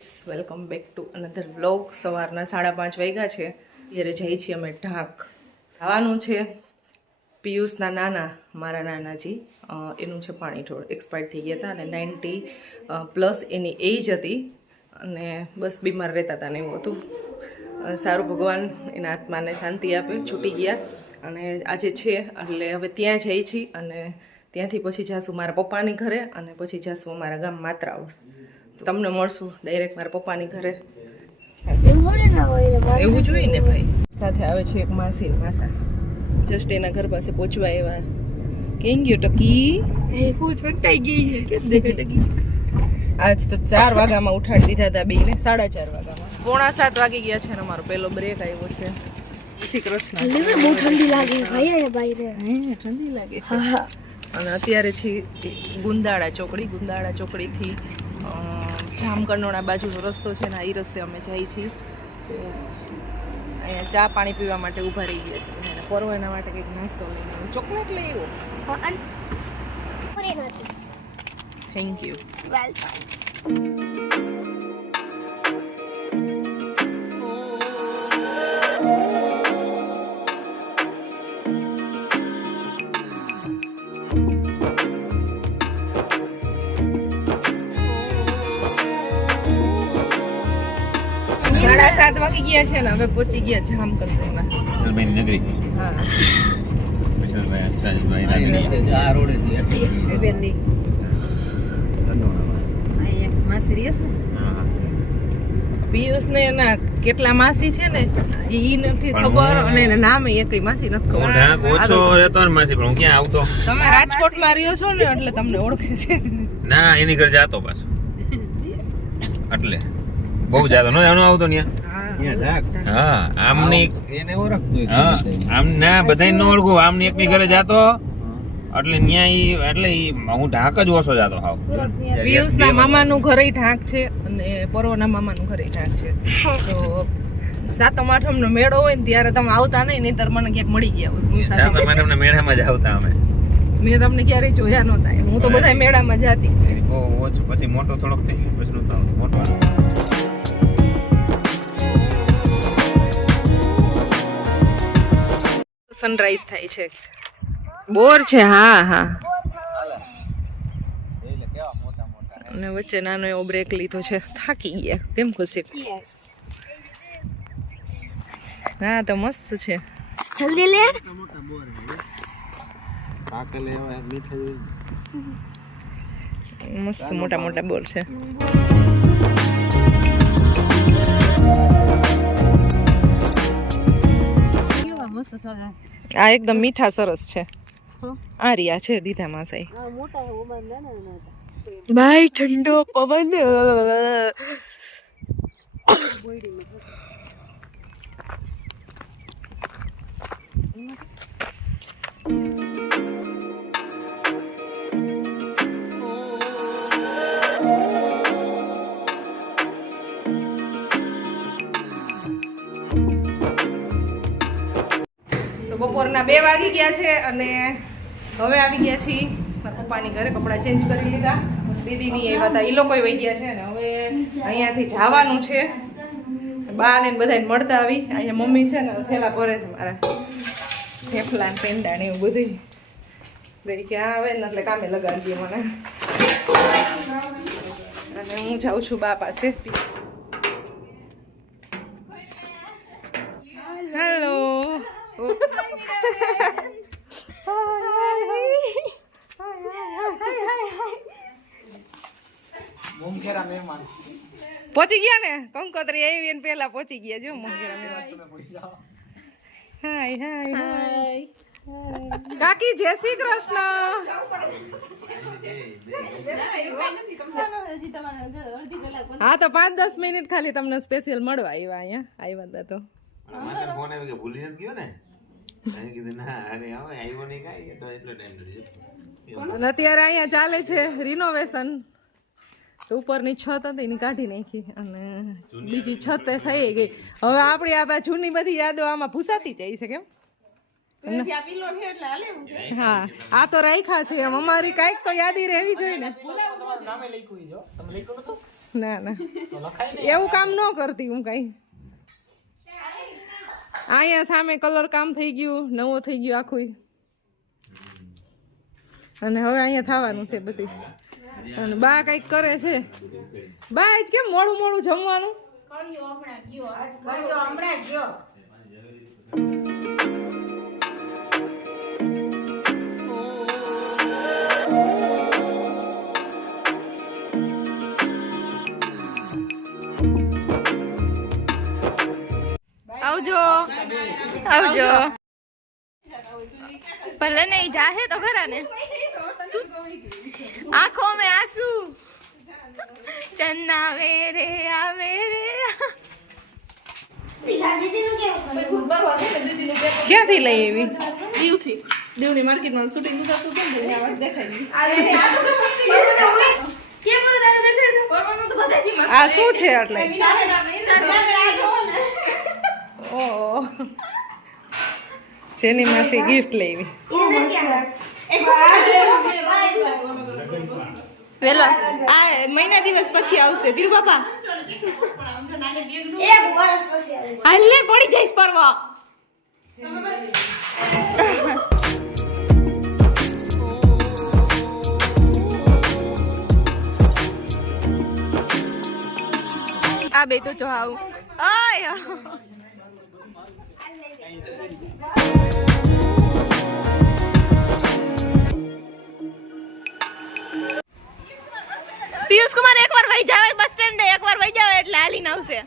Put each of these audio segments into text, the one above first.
Welcome back to another vlog સવારના સાડા પાંચ વાગ્યા છે. ત્યારે જઈએ છીએ અમે ઢાંક. ખાવાનું છે પિયુષના નાના, મારા નાનાજી. એનું છે પાણી ઢોળ એક્સપાયર થઈ ગયા હતા અને નાઇન્ટી પ્લસ એની એજ હતી. અને બસ બીમાર રહેતા હતા ને એવું હતું. સારું ભગવાન એના આત્માને શાંતિ આપે. છૂટી ગયા. અને આજે છે, એટલે હવે ત્યાં જઈ છીએ અને ત્યાંથી પછી જાશું મારા પપ્પાની ઘરે અને પછી જાશું અમારા ગામ માત્રાવડ તમને મળશું ડાયરેક્ટ મારા પપ્પાની ઘરે. એવું જોઈએ ને ભાઈ. સાથે આવે છે એક માસી માસા. જસ્ટ એના ઘર પાસે પહોંચવા એવા કેમ ગયો ટકી? એ ખુદ ગઈ છે. કેમ દેખે ટકી આજ તો ચાર વાગ્યામાં ઉઠાડી દીધા હતા બેને સાડા ચાર વાગ્યામાં. પોણા સાત વાગી ગયા છે ને અમારો પહેલો બ્રેક આવ્યો છે. શ્રી કૃષ્ણ. બહુ ઠંડી લાગે ભાઈ અહીંયા ભાઈ હે, ઠંડી લાગે છે. હા હા. અને અત્યારે છે ગુંદાળા ચોકડી ગુંદાળા ચોકડીથી જામકંડોળા બાજુનો રસ્તો છે ને એ રસ્તે અમે જઈએ છીએ. અહીંયા ચા પાણી પીવા માટે ઊભા રહી ગયા છીએ. અને એના માટે કંઈક નાસ્તો લઈને. ચોકલેટ લઈ આવ્યો. પૂરી થેન્ક યુ વેલકમ સાડા સાત વાગી ગયા છે ને હવે પહોંચી ગયા નગરી. હા. વિઠ્ઠલભાઈ હસરાજભાઈ નાગરી. પિયુષ ને એના કેટલા માસી છે ને ઈ નથી ખબર અને એના નામે એકય માસી નથી ખબર. ઓછો રહેતો ને માસી પણ હું ક્યાં આવતો? તમે રાજકોટમાં રહ્યો છો ને એટલે તમને ઓળખે છે. ના એની ઘર જાતો પાછો. એટલે. બહુ જાતો નો એનો આવતો ન્યા. હા આમની હા આમ ના બધાય ન ઓળખું. આમની એકની ઘરે જાતો. એટલે ન્યા એટલે હું ઢાંક જ ઓછો જાતો હાવ. પિયુષના મામાનું ઘરે ઢાંક છે અને પરોના મામાનું ઘરે ઢાંક છે. તો સાતમ આઠમ નો મેળો હોય ને ત્યારે તમે આવતા નહીં નહીતર મને ક્યાંક મળી ગયા હોત સાતમ સાતમ આઠમના મેળામાં જ આવતા અમે. મેં તમને ક્યારેય જોયા નહોતા. હું તો બધા મેળામાં જતી બહુ ઓછું. પછી મોટો થોડોક થઈ ગયો. પછી નહોતો મોટો સનરાઈઝ થાય છે. બોર છે હા હા. અને વચ્ચે નાનો એવો બ્રેક લીધો છે. થાકી ગયા. કેમ ખુશી? હા તો મસ્ત છે. જલ્દી લે. મસ્ત મોટા મોટા બોર છે. આ એકદમ મીઠા સરસ છે. આ રહ્યા છે દીધા માસાઈ. ભાઈ ઠંડો પવન. સો બપોરના બે વાગી ગયા છે અને હવે આવી ગયા છીએ. મારા પપ્પાની ઘરે કપડાં ચેન્જ કરી લીધા. દીદીની એ હતા એ લોકો વહી ગયા છે અને હવે અહીંયાથી જવાનું છે. બા ને બધાને મળતા આવી. અહીંયા મમ્મી છે ને, થેલા ભરે છે મારા. થેફલા ને પેંડા ને એવું બધું દઈ ક્યાં આવે ને એટલે કામે લગાડી દે મને. અને હું જાઉં છું બા પાસે પહોંચી ગયા ને? કંકોત્રી આવી ને પેલા પહોંચી ગયા. જો મુંગેરા હાય. હાય હાય કાકી જય શ્રી કૃષ્ણ. હા તો પાંચ દસ મિનિટ ખાલી તમને સ્પેશિયલ મળવા આવ્યા અહીંયા. આવ્યા હતા તો. ફોન આવી ગયો ભૂલી નથી ગયો ને? અને અત્યારે અહીંયા ચાલે છે રિનોવેશન તો ઉપરની છત હતી ને કાઢી નાખી અને બીજી છત થઈ ગઈ. હવે આપણી આ જૂની બધી યાદો આમાં ભૂસાતી જાય છે કેમ? હા આ તો રાખ્યા છે એમ. અમારી કાંઈક તો યાદી રહેવી જોઈએ ને. ના ના. એવું કામ ન કરતી હું કઈ. અહીંયા સામે કલર કામ થઈ ગયું, નવો થઈ ગયું આખું અને હવે અહીંયા થવાનું છે બધી. અને બા કંઈક કરે છે. બા જ કેમ મોડું મોડું જમવાનું? આવજો. આવજો. ભલે નહીં જાહે તો ખરા ને આંખો મેં આંસુ. ચન્ના વે રે આવે રે. ક્યાંથી લઈ આવી? દીવથી. દીવની માર્કેટમાં શૂટિંગ થતું હતું ને આ વાત દેખાય આ શું છે એટલે? ઓહ. જેની માસી ગિફ્ટ લેવી. વેલા આ મહિના દિવસ પછી આવશે. ધીરુ બાપા હાલે પડી જઈશ પરવા. આ બે તો જો આવું. આય. પિયુષ કુમાર એકવાર વહી જાવ બસ સ્ટેન્ડે એકવાર વહી જાવે એટલે હાલીને આવશે.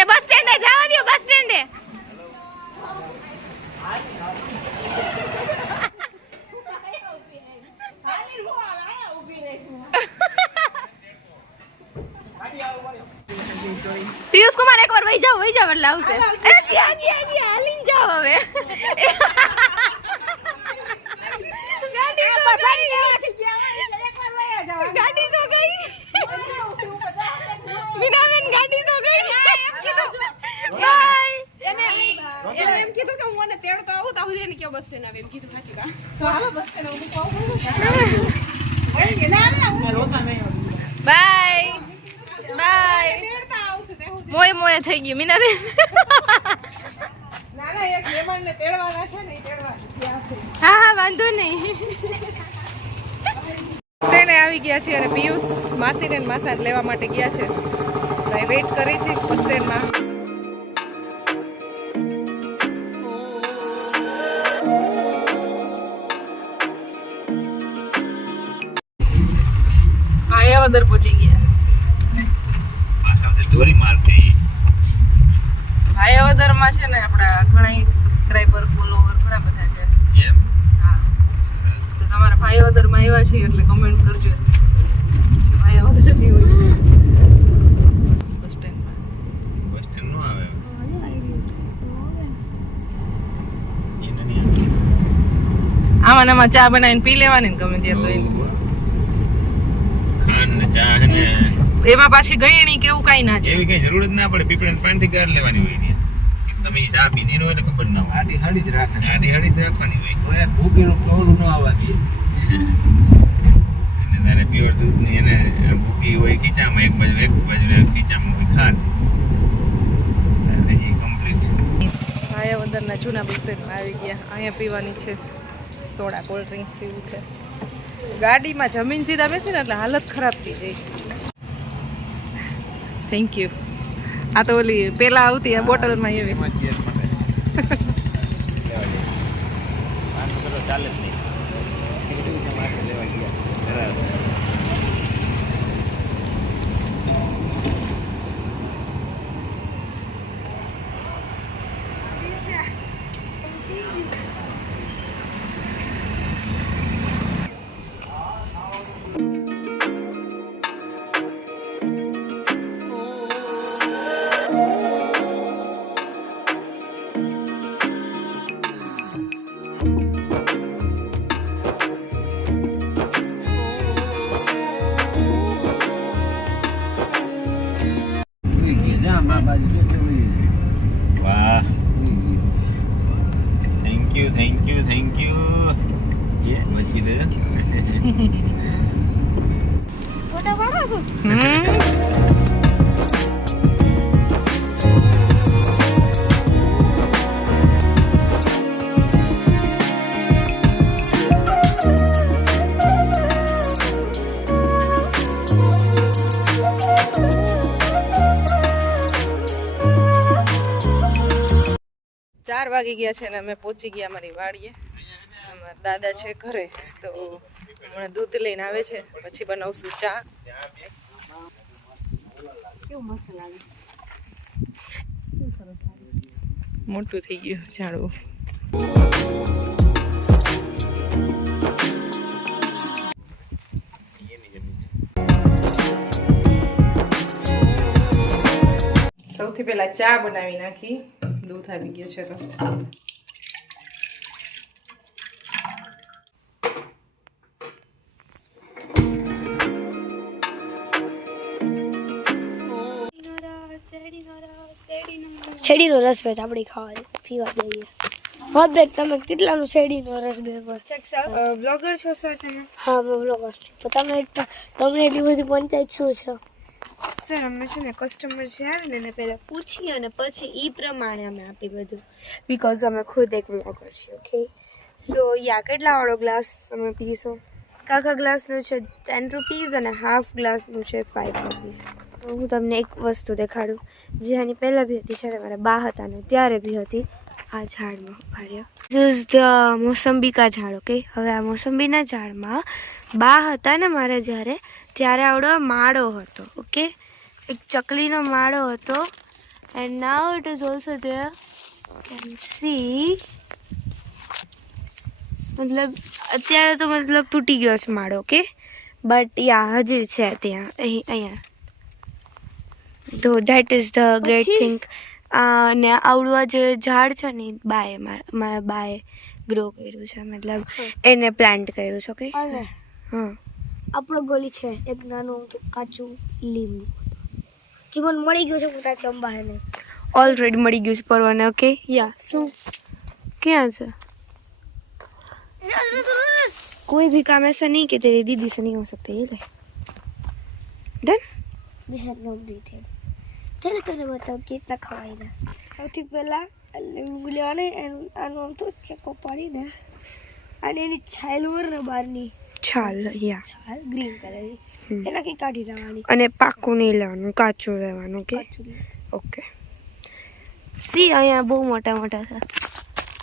એ બસ સ્ટેન્ડે જવા દો બસ સ્ટેન્ડે. પિયુષ કુમાર એકવાર વહી જાવ વહી જાવ એટલે આવશે. અરે જાવ હવે. ગાડી તો ગઈ. ગાડી તો ગઈ. મીનાબેન ગાડી બાય. એને એને એમ કીધું કે હું એને તેડતો આવું તો આવું એને કયો બસ આવે એમ કીધું. સાચી વાત. તો હાલો બસ સ્ટેન્ડ હું મૂકવા બાય બાય મોય મોય થઈ ગયું મીનાબેન. નાના એક છે ને હા હા વાંધો નહીં. આવી ગયા છે અને પિયુષ માસીને માસાને લેવા માટે ગયા છે. તો વેઇટ કરી છે બસ સ્ટેન્ડમાં અંદર પહોંચી ગયા. દોરી માર થઈ આયાવદરમાં છે ને આપણા ઘણા સબસ્ક્રાઇબર ફોલોવર ઘણા બધા છે. એમ? હા. તો તમારા ભાઈવદરમાં આવ્યા છે એટલે કમેન્ટ કરજો. ભાઈવદરથી હોય. બસ બસ સ્ટેન્ડ નો આવે. આમાં આમાં ચા બનાવીને પી લેવાની ને ગમે ત્યાં તો. ખાંડ ને ચા ને એમાં પાછી ગયણી કે એવું કાંઈ ના જોઈએ એવી કઈ જરૂર જ ના પડે. પીપળા પાણી થી ગાર લેવાની હોય ને તમે ચા પીધી હોય ને ખબર ના હોય. આડી હાડી જ રાખવાની. આડી હળી જ રાખવાની હોય. તો યાર ભૂખીનું પહોળું ન આવવાથી. અને તારે પ્યોર દૂધની એને ભૂકી હોય ખીચામાં એક બાજુ એક બાજુ ને ખીચામાં હોય ખાંડ. એટલે એ કમ્પ્લીટ ભાયાવદરના જૂના બસ આવી ગયા. અહીંયા પીવાની છે સોડા કોલ્ડ ડ્રિંક્સ પીવું છે. ગાડીમાં જમીન સીધા બેસીને એટલે હાલત ખરાબ થઈ જાય. થેન્ક યુ આ તો ઓલી પેલા આવતી આ બોટલમાં એવી. ચાલે જ નહીં. ચાર વાગી ગયા છે અને અમે પહોંચી ગયા અમારી વાડીએ. અમારા દાદા છે ઘરે, તો હમણાં દૂધ લઈને આવે છે પછી બનાવશું ચા. કેવું મસ્ત લાગે? મોટું થઈ ગયું ઝાડવું. સૌથી પહેલા ચા બનાવી નાખી. દૂધ આવી ગયું છે તો. શેરડીનો રસ ભેટ આપણે ખાવા પીવા જઈએ. હા બેન તમે કેટલાનો શેરડીનો રસ બે બ્લોગર છો સર તમે? હા મેં બ્લોગર છું તો તમે તમને એટલી બધી પંચાયત શું છે? સર અમે છે ને કસ્ટમર જે આવે ને એને પહેલાં પૂછીએ અને પછી એ પ્રમાણે અમે આપી બધું. બિકોઝ અમે ખુદ એક બ્લોગર છીએ ઓકે સો યા કેટલાવાળો ગ્લાસ તમે પીશો? આખા ગ્લાસનું છે ટેન રૂપીઝ અને હાફ ગ્લાસનું છે ફાઇવ રૂપીઝ તો હું તમને એક વસ્તુ દેખાડું. જે આની પહેલાં બી હતી, જ્યારે મારા બા હતા ને ત્યારે બી હતી. આ ઝાડમાં ભાર્યા ધીસ ઇઝ ધ મોસંબીકા ઝાડ ઓકે હવે આ મોસંબીના ઝાડમાં બા હતા ને મારે જ્યારે, ત્યારે આવડો માળો હતો ઓકે એક ચકલીનો માળો હતો. And now it is also there can see મતલબ અત્યારે તો મતલબ તૂટી ગયો છે માળો ઓકે? બટ યા હજી છે ત્યાં અહીં અહીંયા. તો that is the great thing ને આવડવા જે ઝાડ છે ને બાય બાએ મારા બાએ ગ્રો કર્યું છે મતલબ એને પ્લાન્ટ કર્યું છે ઓકે? અને હા. આપણો ગોલી છે એક નાનું કાચું લીંબુ. જીવન મળી ગયું છે પોતાથી અંબાને. ઓલરેડી મળી ગયું છે પરવાને ઓકે? યા શું? ક્યાં છે? कोई भी काम ऐसा नहीं कि तेरी दीदी से नहीं हो सकता ये ले डन મિશન કમ્પ્લીટેડ ચાલો તને બતાવું કે રીતના ખવાય સૌથી પહેલાં લીંબુ લેવાને એનું આનું આમ તો ચેકો પાડીને અને એની છાલ હોય ને બહારની ચાલ યા છાલ ગ્રીન કલરની એનાથી કાઢી લેવાની અને પાકું નહીં લેવાનું કાચું લેવાનું કે કાચું ઓકે સી અહીંયા બહુ મોટા મોટા છે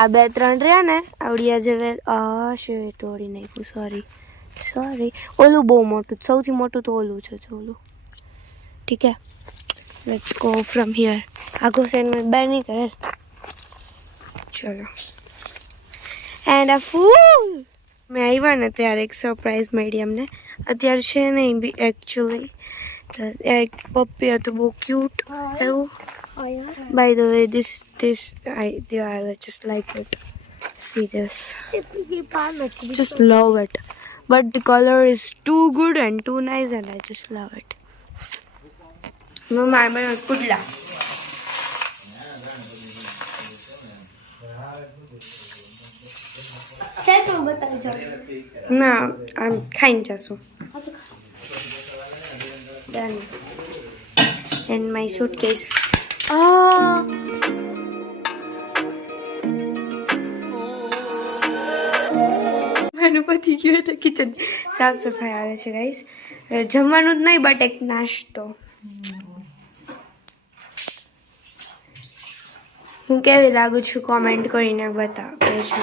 આ બે ત્રણ રહ્યા ને આવડિયા જેવે આ છે તોડી નાખ્યું સોરી સોરી ઓલું બહુ મોટું, સૌથી મોટું તો ઓલું છે ઓલું. ઠીક હે? લેટ્સ ગો ફ્રોમ હિયર આગો સેન મેં બેર નહીં કરે ચલો. એન્ડ આ ફૂલ મેં આવ્યા ને ત્યારે એક સરપ્રાઈઝ મળી અમને અત્યારે છે નહીં બી એકચ્યુઅલી એક પપ્પી હતું, બહુ ક્યુટ એવું. Oh, By the way, this this I the I just like it. See this. Just love it. But the color is too good and too nice and I just love it. No mama kudla. No, I'm kind of so. Done. And my suitcase. Oh. માનું પતી ગયું એટલે kitchen સાફ સફાઈ આવે છે guys જમવાનું જ નહીં બટ એક નાસ્તો. હું કેવી લાગુ છું કોમેન્ટ કરીને બતાવ કહેજો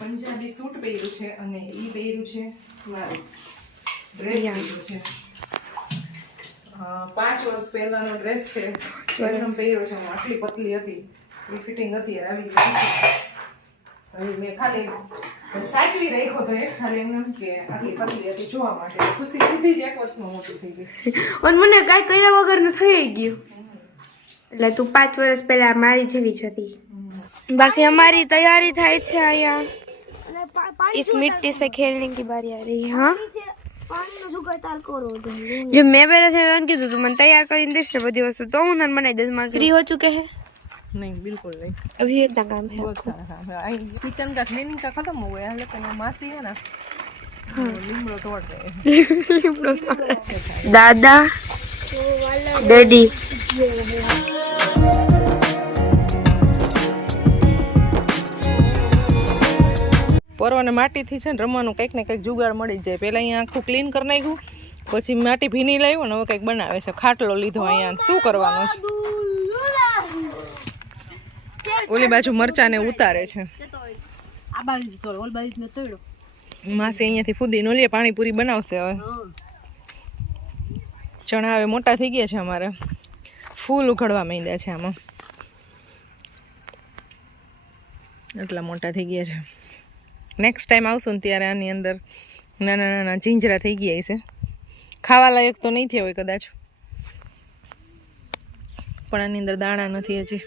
પંજાબી સૂટ પહેર્યું છે અને એ પહેર્યું છે મારું. ડ્રેસ પહેર્યું છે. પાંચ વર્ષ પહેલાનો ડ્રેસ છે. પ્રથમ પહેર્યો છે હું આટલી પતલી હતી એ ફિટિંગ હતી એ આવી ગઈ છે. હવે મેં ખાલી સાચવી રાખ્યો તો એક ખાલી એમ એમ કે આટલી પતલી હતી જોવા માટે ખુશી સીધી જ એક વર્ષનું મોટું થઈ ગયું અને મને કાંઈ કર્યા વગરનું થઈ ગયું એટલે તું પાંચ વર્ષ પહેલા મારી જેવી જ હતી બાકી અમારી તૈયારી થાય છે અહીંયા અને પા- પાણી इस मिट्टी से खेलने की बारी आ रही है हाँ છે પાણીનો જુગાર તાર કરો જોઈએ जो मैं पहले से तने કીધું તું મને તૈયાર કરીને દેશ ને બધી વસ્તુ તો હું તને બનાવી દઈશ માં ફ્રી हो चुके हैं नहीं बिल्कुल नहीं अभी इतना काम है बहुत सारा काम है आई किचन का क्लीनिंग का खत्म हो गया है लेकिन वो मासी है ना वो लीमड़ो तोड़ रहे हैं दादा डैडी પરવાને માટીથી છે ને રમવાનું કંઈક ને કંઈક જુગાડ મળી જાય. પહેલાં અહીંયા આખું ક્લીન કરી નાખ્યું પછી માટી ભીની લાવ્યો ને હવે કંઈક બનાવે છે. ખાટલો લીધો અહીંયા. શું કરવાનું? છે? ઓલી બાજુ મરચાને ઉતારે છે માસી અહીંયાથી ફૂદીને ઓલી પાણીપુરી બનાવશે હવે. ચણા હવે મોટા થઈ ગયા છે અમારે. ફૂલ ઉખડવા માંડ્યા છે આમાં. એટલા મોટા થઈ ગયા છે. નેક્સ્ટ ટાઈમ આવશું ને ત્યારે આની અંદર નાના નાના ચીંજરા થઈ ગયા છે ખાવા લાયક તો નહીં થયા હોય કદાચ. પણ આની અંદર દાણા નથી હજી.